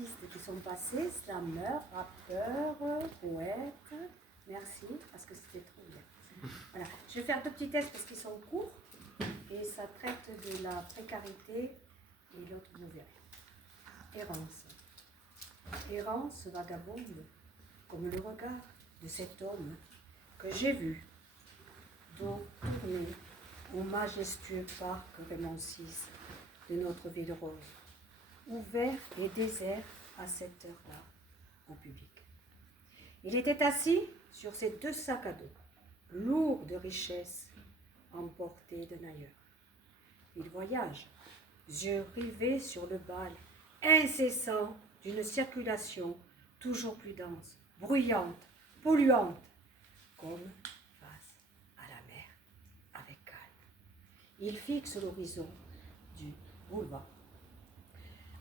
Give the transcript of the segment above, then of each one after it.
artistes qui sont passés, slameurs, rappeurs, poètes. Merci, parce que c'était trop bien. Voilà. Je vais faire deux petits tests parce qu'ils sont courts et ça traite de la précarité et l'autre, vous verrez. Errance. Errance vagabonde, comme le regard de cet homme que j'ai vu, dos tourné au majestueux parc Raymond VI de notre ville rose, ouvert et désert à cette heure-là au public. Il était assis sur ses deux sacs à dos, lourds de richesses emportés d'un ailleurs. Il voyage, yeux rivés sur le bal incessant d'une circulation toujours plus dense, bruyante, polluante, comme face à la mer, avec calme. Il fixe l'horizon du boulevard.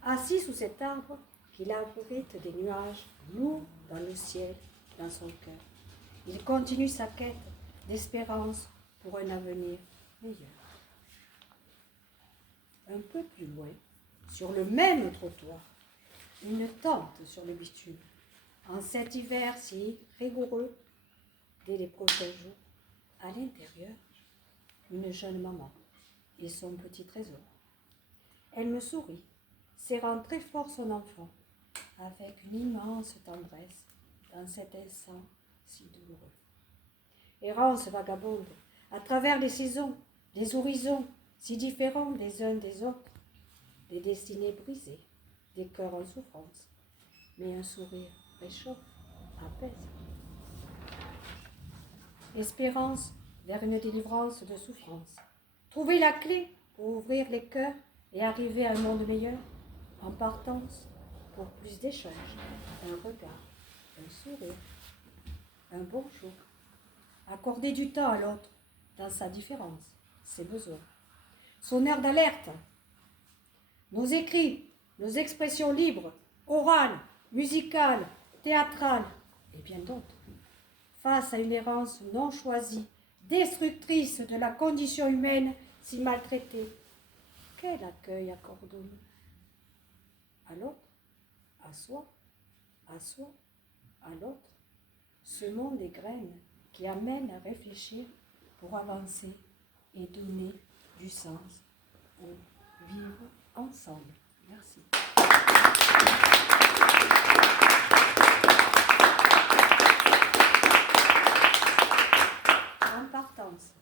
Assis sous cet arbre qu'il abrite des nuages lourds dans le ciel, dans son cœur, il continue sa quête d'espérance pour un avenir meilleur. Un peu plus loin, sur le même trottoir, une tente sur le bitume, en cet hiver si rigoureux, dès les prochains jours, à l'intérieur, une jeune maman et son petit trésor. Elle me sourit, serrant très fort son enfant, avec une immense tendresse dans cet instant si douloureux. Errance vagabonde, à travers les saisons, les horizons, si différents les uns des autres, des destinées brisées, des cœurs en souffrance, mais un sourire réchauffe, apaise. Espérance vers une délivrance de souffrance. Trouver la clé pour ouvrir les cœurs et arriver à un monde meilleur, en partance pour plus d'échanges, un regard, un sourire, un bonjour. Accorder du temps à l'autre dans sa différence, ses besoins. Son heure d'alerte. Nos écrits, nos expressions libres, orales, musicales, théâtrales et bien d'autres. Face à une errance non choisie, destructrice de la condition humaine si maltraitée, quel accueil accordons-nous? À l'autre, à soi, à l'autre, semons des graines qui amènent à réfléchir pour avancer et donner du sens au vivre ensemble. Merci. En partance,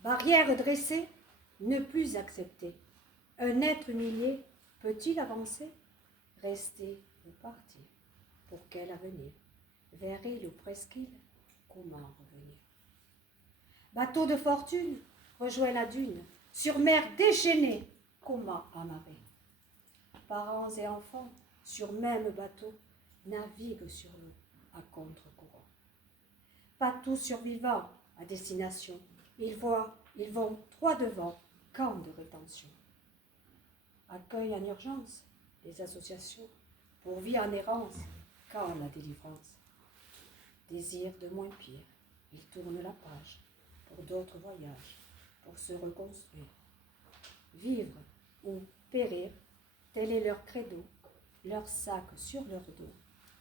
barrière dressée, ne plus accepter. Un être humilié peut-il avancer? Rester ou partir? Pour quel avenir? Vers île ou presqu'île? Comment revenir? Bateau de fortune, rejoint la dune. Sur mer déchaînée, comment amarrer? Parents et enfants, sur même bateau, naviguent sur l'eau à contre-courant. Pas tous survivants à destination. Ils vont droit devant, camp de rétention. Accueil en urgence, les associations, pour vie en errance, quand la délivrance. Désir de moins pire, ils tournent la page, pour d'autres voyages, pour se reconstruire. Vivre ou périr, tel est leur credo, leur sac sur leur dos,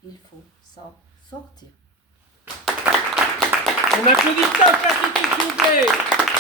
il faut s'en sortir. On applaudit ça, s'il vous plaît.